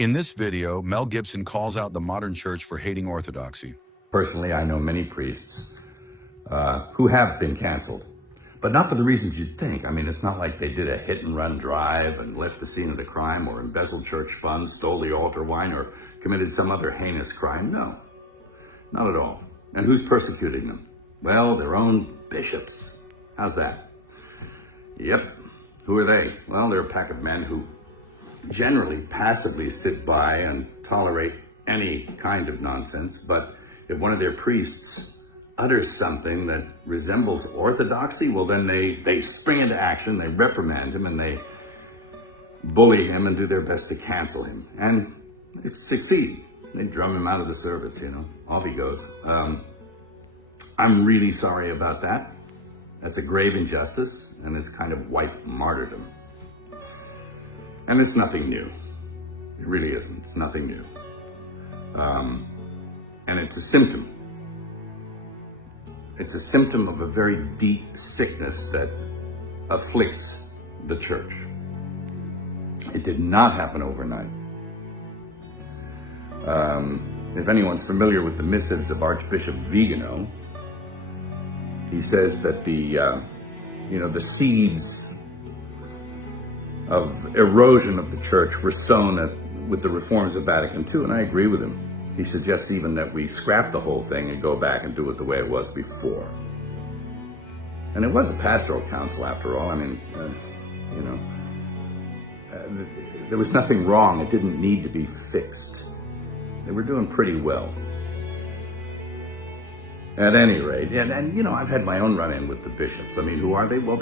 In this video, Mel Gibson calls out the modern church for hating orthodoxy. Personally, I know many priests who have been canceled, but not for the reasons you'd think. I mean, it's not like they did a hit-and-run drive and left the scene of the crime, or embezzled church funds, stole the altar wine, or committed some other heinous crime. No, not at all. And who's persecuting them? Well, their own bishops. How's that? Yep. Who are they? Well, they're a pack of men who generally passively sit by and tolerate any kind of nonsense, but if one of their priests utters something that resembles orthodoxy, well, then they spring into action, they reprimand him, and they bully him and do their best to cancel him. And it succeeds. They drum him out of the service, you know. Off he goes. I'm really sorry about that. That's a grave injustice, and it's kind of white martyrdom. And it's nothing new. It really isn't. It's nothing new. And it's a symptom. It's a symptom of a very deep sickness that afflicts the church. It did not happen overnight. If anyone's familiar with the missives of Archbishop Vigano, he says that the seeds of erosion of the church were sown with the reforms of Vatican II, and I agree with him. He suggests even that we scrap the whole thing and go back and do it the way it was before. And it was a pastoral council after all. I mean, there was nothing wrong. It didn't need to be fixed. They were doing pretty well. At any rate, and I've had my own run-in with the bishops. I mean, who are they? Well,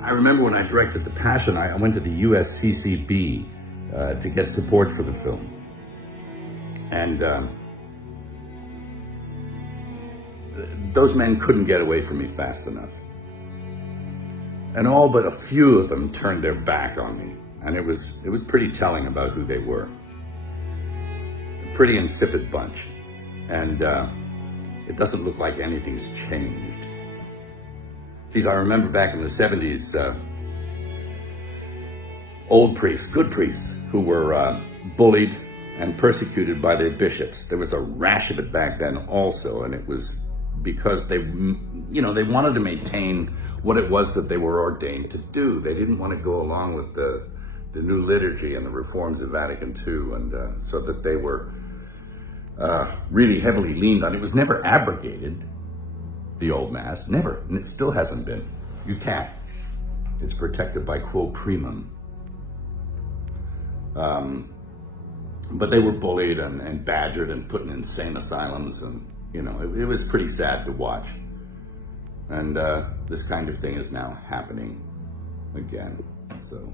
I remember when I directed The Passion, I went to the USCCB to get support for the film. And those men couldn't get away from me fast enough. And all but a few of them turned their back on me. And it was pretty telling about who they were. A pretty insipid bunch. And it doesn't look like anything's changed. Geez, I remember back in the 70s, old priests, good priests, who were bullied and persecuted by their bishops. There was a rash of it back then also, and it was because they wanted to maintain what it was that they were ordained to do. They didn't want to go along with the new liturgy and the reforms of Vatican II, and so that they were really heavily leaned on. It was never abrogated, the old Mass, never, and it still hasn't been. You can't. It's protected by quo primum. But they were bullied and badgered and put in insane asylums, and it was pretty sad to watch. And this kind of thing is now happening again, so.